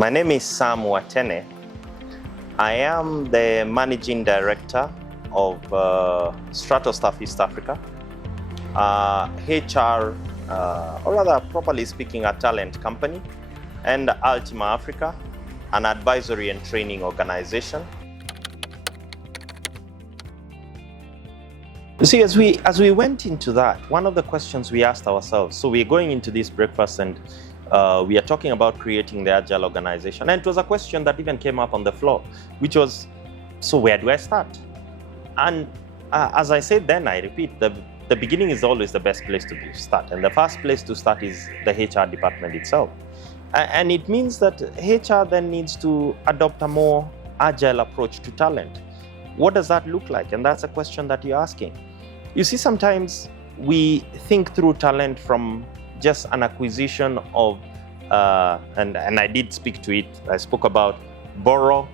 My name is Sam Watene. I am the Managing Director of Stratostaff East Africa, HR, or rather properly speaking, a talent company, and Altima Africa, an advisory and training organization. You see, as we went into that, one of the questions we asked ourselves, so we're going into this breakfast and we are talking about creating the Agile organization. And it was a question that even came up on the floor, which was, so where do I start? And as I said then, I repeat, the beginning is always the best place to start. And the first place to start is the HR department itself. And it means that HR then needs to adopt a more agile approach to talent. What does that look like? And that's a question that you're asking. You see, sometimes we think through talent from just an acquisition of, and I did speak to it. I spoke about borrow,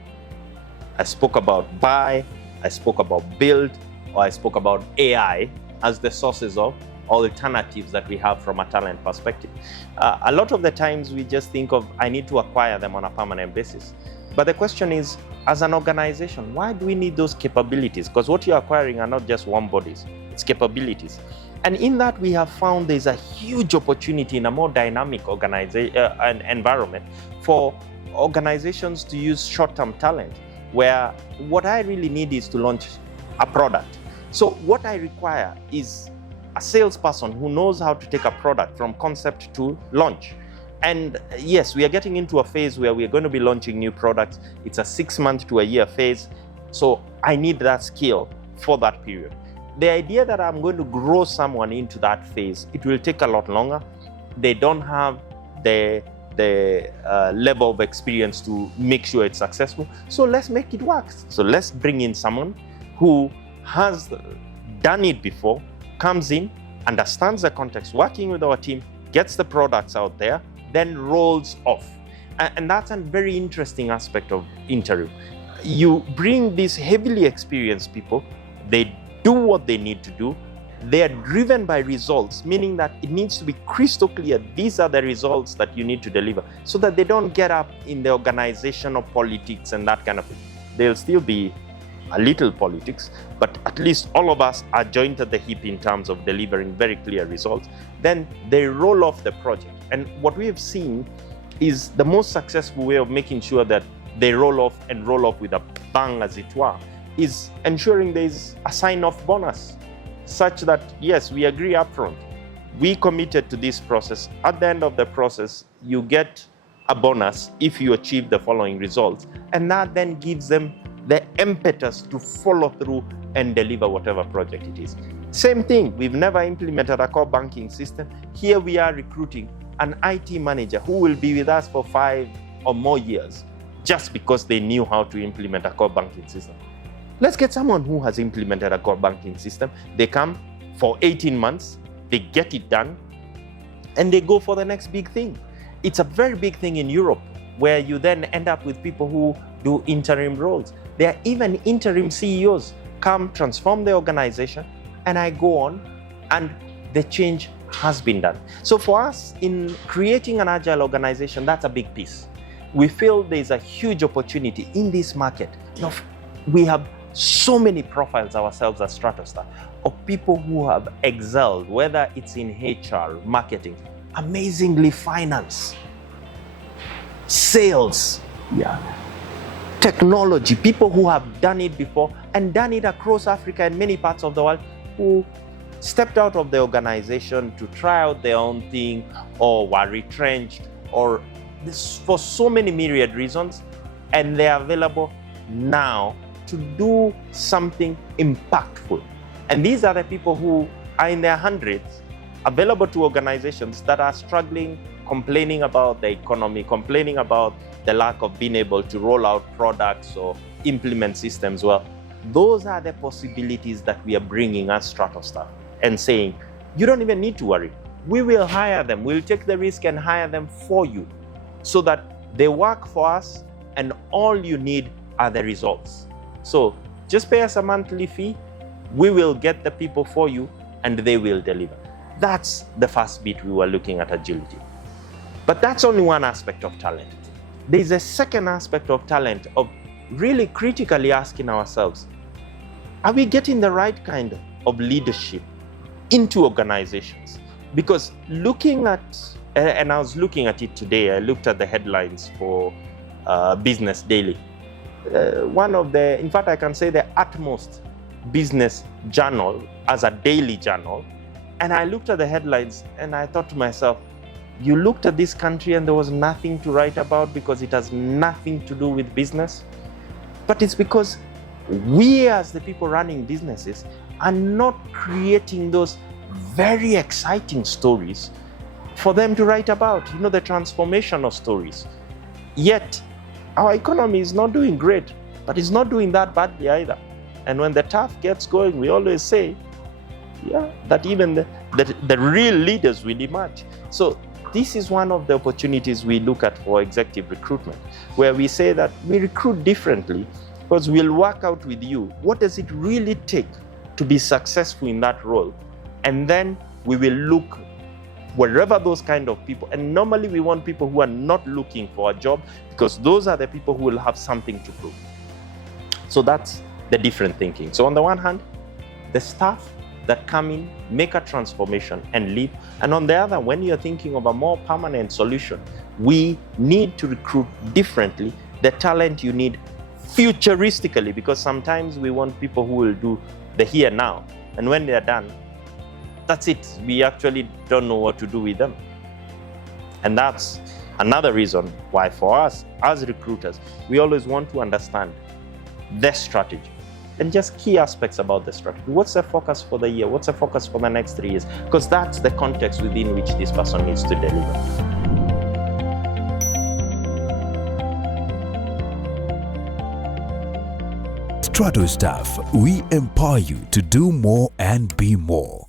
I spoke about buy, I spoke about build, or I spoke about AI as the sources of alternatives that we have from a talent perspective. A lot of the times we just think of, I need to acquire them on a permanent basis. But the question is, as an organization, why do we need those capabilities? Because what you're acquiring are not just warm bodies, it's capabilities. And in that, we have found there's a huge opportunity in a more dynamic environment for organizations to use short-term talent, where what I really need is to launch a product. So what I require is a salesperson who knows how to take a product from concept to launch. And yes, we are getting into a phase where we're going to be launching new products. It's a 6-month to a year phase. So I need that skill for that period. The idea that I'm going to grow someone into that phase, it will take a lot longer. They don't have the level of experience to make sure it's successful. So let's make it work. So let's bring in someone who has done it before, comes in, understands the context, working with our team, gets the products out there, then rolls off. And that's a very interesting aspect of Interim. You bring these heavily experienced people, they do what they need to do, they are driven by results, meaning that it needs to be crystal clear, these are the results that you need to deliver, so that they don't get up in the organizational politics and that kind of thing. There'll still be a little politics, but at least all of us are joined at the hip in terms of delivering very clear results. Then they roll off the project. And what we have seen is the most successful way of making sure that they roll off with a bang, as it were, is ensuring there is a sign-off bonus, such that, yes, we agree upfront. We committed to this process. At the end of the process, you get a bonus if you achieve the following results. And that then gives them the impetus to follow through and deliver whatever project it is. Same thing, we've never implemented a core banking system. Here we are recruiting an IT manager who will be with us for 5 or more years just because they knew how to implement a core banking system. Let's get someone who has implemented a core banking system. They come for 18 months, they get it done, and they go for the next big thing. It's a very big thing in Europe, where you then end up with people who do interim roles. There are even interim CEOs come transform the organization, and I go on, and the change has been done. So for us, in creating an agile organization, that's a big piece. We feel there's a huge opportunity in this market. We have so many profiles ourselves as Stratostaff of people who have excelled, whether it's in HR, marketing, amazingly finance, sales, technology, people who have done it before and done it across Africa and many parts of the world, who stepped out of the organization to try out their own thing, or were retrenched, or this, for so many myriad reasons, and they're available now to do something impactful. And these are the people who are in their hundreds, available to organizations that are struggling, complaining about the economy, complaining about the lack of being able to roll out products or implement systems well. Those are the possibilities that we are bringing as Stratostaff and saying, you don't even need to worry. We will hire them. We'll take the risk and hire them for you so that they work for us and all you need are the results. So just pay us a monthly fee. We will get the people for you and they will deliver. That's the first bit we were looking at agility. But that's only one aspect of talent. There's a second aspect of talent, of really critically asking ourselves, are we getting the right kind of leadership into organizations? Because looking at, and I was looking at it today, I looked at the headlines for Business Daily. One of the, in fact, I can say the utmost business journal as a daily journal. And I looked at the headlines and I thought to myself, you looked at this country and there was nothing to write about because it has nothing to do with business. But it's because we as the people running businesses are not creating those very exciting stories for them to write about, you know, the transformational stories. Yet, our economy is not doing great, but it's not doing that badly either. And when the tough gets going, we always say, yeah, that even the real leaders will emerge. So this is one of the opportunities we look at for executive recruitment, where we say that we recruit differently because we'll work out with you, what does it really take to be successful in that role? And then we will look wherever those kind of people, and normally we want people who are not looking for a job because those are the people who will have something to prove. So that's the different thinking. So on the one hand, the staff that come in, make a transformation and leave. And on the other, when you're thinking of a more permanent solution, we need to recruit differently the talent you need futuristically, because sometimes we want people who will do the here now. And when they're done, that's it. We actually don't know what to do with them. And that's another reason why for us as recruiters, we always want to understand the strategy and just key aspects about the strategy. What's the focus for the year? What's the focus for the next 3 years? Because that's the context within which this person needs to deliver. Stratostaff, we empower you to do more and be more.